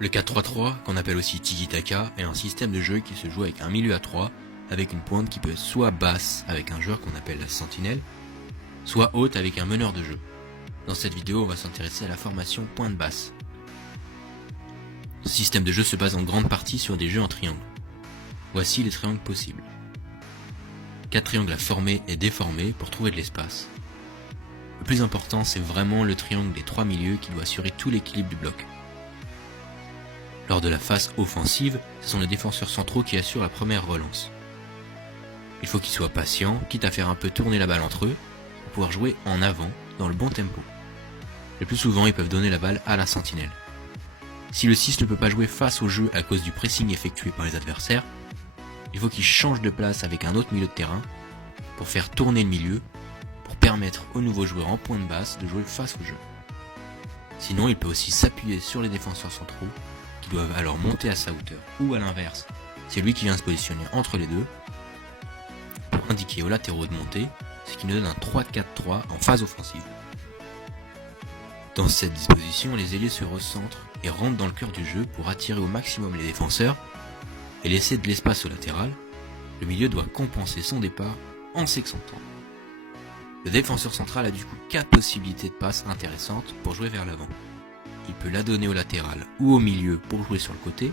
Le 4-3-3, qu'on appelle aussi tiki-taka, est un système de jeu qui se joue avec un milieu à 3, avec une pointe qui peut être soit basse avec un joueur qu'on appelle la sentinelle, soit haute avec un meneur de jeu. Dans cette vidéo, on va s'intéresser à la formation pointe basse. Ce système de jeu se base en grande partie sur des jeux en triangle. Voici les triangles possibles. 4 triangles à former et déformer pour trouver de l'espace. Le plus important, c'est vraiment le triangle des 3 milieux qui doit assurer tout l'équilibre du bloc. Lors de la phase offensive, ce sont les défenseurs centraux qui assurent la première relance. Il faut qu'ils soient patients, quitte à faire un peu tourner la balle entre eux, pour pouvoir jouer en avant, dans le bon tempo. Le plus souvent, ils peuvent donner la balle à la sentinelle. Si le 6 ne peut pas jouer face au jeu à cause du pressing effectué par les adversaires, il faut qu'il change de place avec un autre milieu de terrain pour faire tourner le milieu, pour permettre aux nouveaux joueurs en pointe basse de jouer face au jeu. Sinon, il peut aussi s'appuyer sur les défenseurs centraux, qui doivent alors monter à sa hauteur, ou à l'inverse, c'est lui qui vient se positionner entre les deux, pour indiquer aux latéraux de monter, ce qui nous donne un 3-4-3 en phase offensive. Dans cette disposition, les ailiers se recentrent et rentrent dans le cœur du jeu pour attirer au maximum les défenseurs et laisser de l'espace au latéral. Le milieu doit compenser son départ en s'excentrant. Le défenseur central a du coup 4 possibilités de passes intéressantes pour jouer vers l'avant. Il peut la donner au latéral ou au milieu pour jouer sur le côté,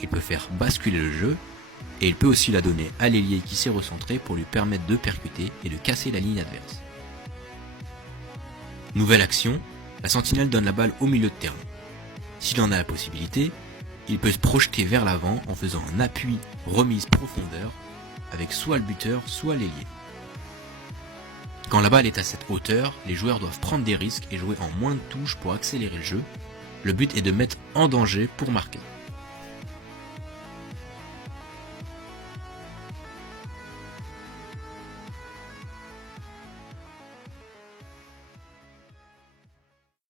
il peut faire basculer le jeu, et il peut aussi la donner à l'ailier qui s'est recentré pour lui permettre de percuter et de casser la ligne adverse. Nouvelle action, la sentinelle donne la balle au milieu de terrain. S'il en a la possibilité, il peut se projeter vers l'avant en faisant un appui remise profondeur avec soit le buteur, soit l'ailier. Quand la balle est à cette hauteur, les joueurs doivent prendre des risques et jouer en moins de touches pour accélérer le jeu. Le but est de mettre en danger pour marquer.